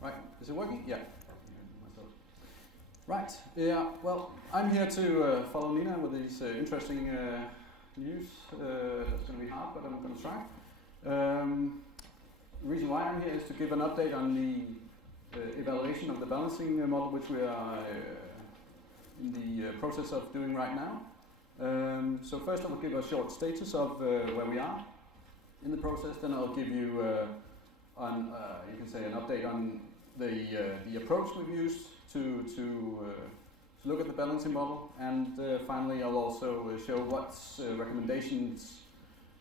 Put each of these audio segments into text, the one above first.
Right, is it working? Yeah. Right, yeah, well, I'm here to follow Nina with these interesting news. It's going to be hard, but I'm going to try. The reason why I'm here is to give an update on the evaluation of the balancing model, which we are in the process of doing right now. So first I will give a short status of where we are in the process, then I'll give you you can say an update on the approach we've used to look at the balancing model, and finally I'll also show what recommendations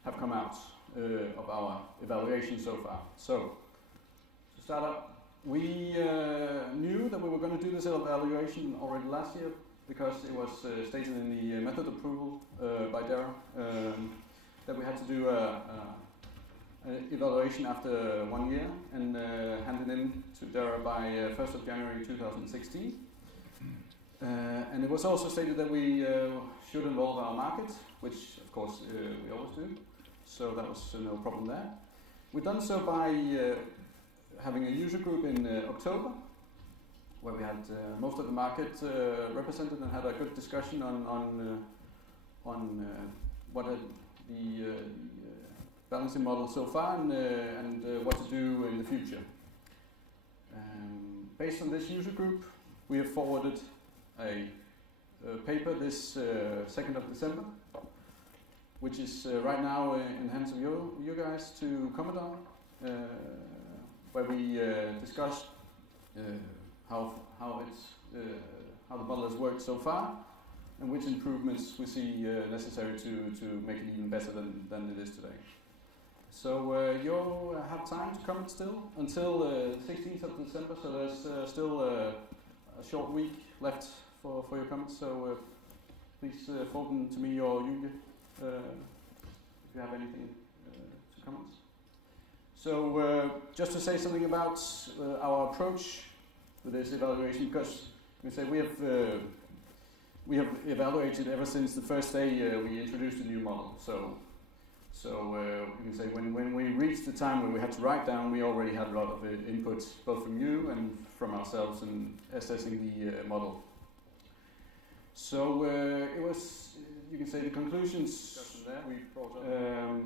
have come out of our evaluation so far. So, to start up, we knew that we were going to do this evaluation already last year because it was stated in the method approval by Dara that we had to do an evaluation after 1 year and hand it in to Dara by 1st of January 2016. And it was also stated that we should involve our market, which of course we always do, so that was no problem there. We've done so by having a user group in October, where we had most of the market represented and had a good discussion on what the balancing model so far and what to do in the future. Based on this user group, we have forwarded a paper this 2nd of December, which is right now in the hands of you guys to comment on, where we discuss how the model has worked so far and which improvements we see necessary to make it even better than it is today. So you'll have time to comment still until the 16th of December, so there's still a short week left for your comments, so please forward them to me or Julie if you have anything to comment. So just to say something about our approach with this evaluation, because we say we have evaluated ever since the first day we introduced the new model. So you can say when we reached the time when we had to write down, we already had a lot of input, both from you and from ourselves in assessing the model. So it was, you can say, the conclusions we brought up.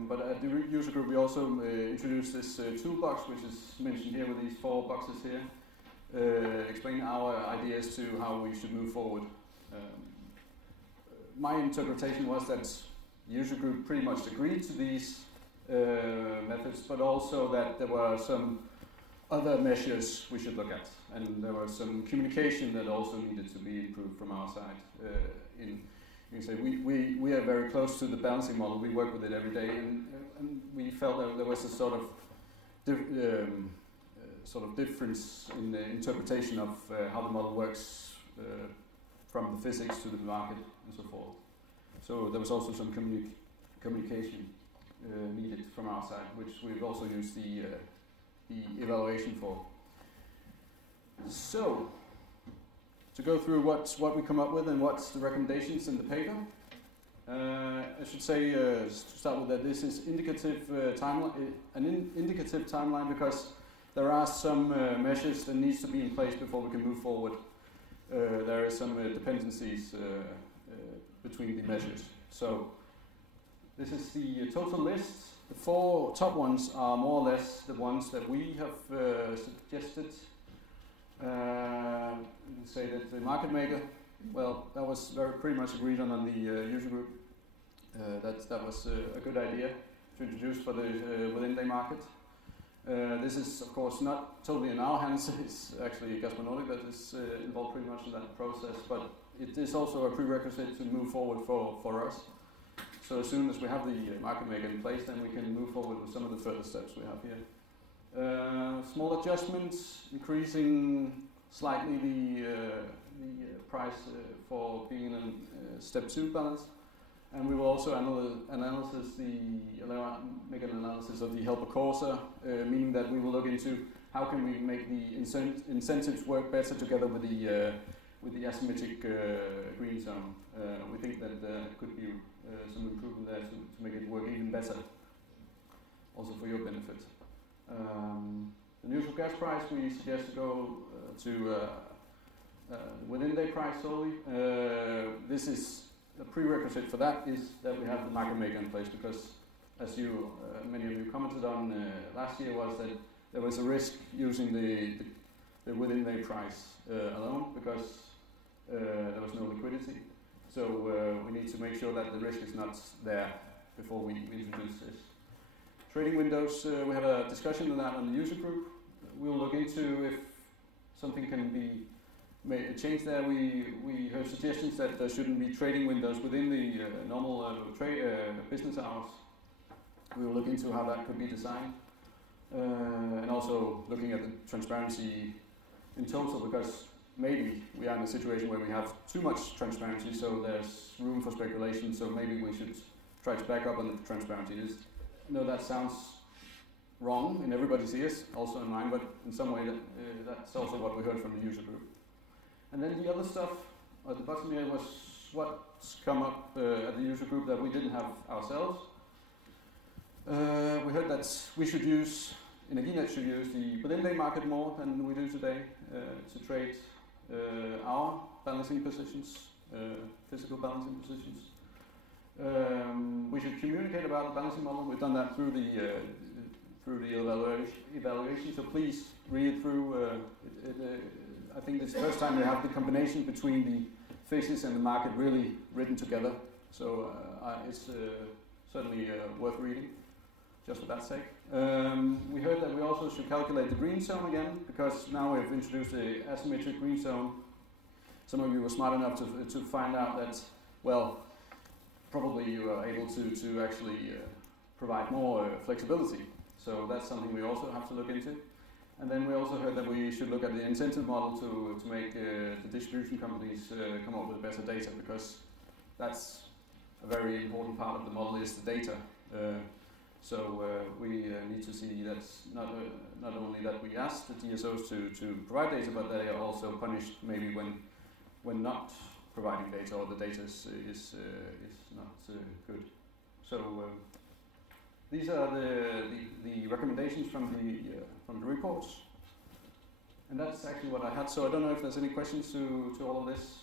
But at the user group we also introduced this toolbox, which is mentioned here with these 4 boxes here, explaining our ideas to how we should move forward. My interpretation was that the user group pretty much agreed to these methods, but also that there were some other measures we should look at, and there was some communication that also needed to be improved from our side. You can say we are very close to the balancing model. We work with it every day, and we felt that there was a sort of difference in the interpretation of how the model works from the physics to the market and so forth. So there was also some communication needed from our side, which we've also used the evaluation for. So, to go through what we come up with and what's the recommendations in the paper, I should say to start with that this is indicative an indicative timeline, because there are some measures that needs to be in place before we can move forward. There are some dependencies between the measures. So this is the total list. The 4 top ones are more or less the ones that we have suggested. You can say that the market maker, well, that was pretty much agreed on the user group. That was a good idea to introduce for the within the market. This is of course not totally in our hands. It's actually Gaspar Nordic that is involved pretty much in that process, but it is also a prerequisite to move forward for us. So as soon as we have the market maker in place, then we can move forward with some of the further steps we have here. Small adjustments, increasing slightly the price for being in a step 2 balance, and we will also make an analysis of the helper causa, meaning that we will look into how can we make the incentives work better together with the asymmetric green zone. We think that there could be some improvement there to make it work even better, also for your benefit. the neutral gas price, we suggest to go to within day price solely. This is a prerequisite for that is that we have the market maker in place, because as you many of you commented on last year, was that there was a risk using the within day price alone, because there was no liquidity. So we need to make sure that the risk is not there before we introduce this. Trading windows, we had a discussion on that on the user group. We'll look into if something can be changed there. We heard suggestions that there shouldn't be trading windows within the normal business hours. We will look into how that could be designed. And also looking at the transparency in total, because maybe we are in a situation where we have too much transparency, so there's room for speculation, so maybe we should try to back up on the transparency. I know that sounds wrong in everybody's ears, also in mine, but in some way that's also what we heard from the user group. And then the other stuff at the bottom here was what's come up at the user group that we didn't have ourselves. We heard that we should use, Energinet should use the within-day market more than we do today to trade our balancing positions, physical balancing positions. We should communicate about the balancing model. We've done that through the evaluation, so please read it through. I think it's the first time we have the combination between the physics and the market really written together. So it's certainly worth reading, just for that sake. We heard that we also should calculate the green zone again, because now we've introduced the asymmetric green zone. Some of you were smart enough to find out that, well, probably you are able to actually provide more flexibility. So that's something we also have to look into. And then we also heard that we should look at the incentive model to make the distribution companies come up with better data, because that's a very important part of the model is the data. So we need to see that not only that we ask the DSOs to provide data, but they are also punished maybe when not providing data, or the data is not good. So these are the recommendations from the reports, and that's actually what I had. So I don't know if there's any questions to all of this.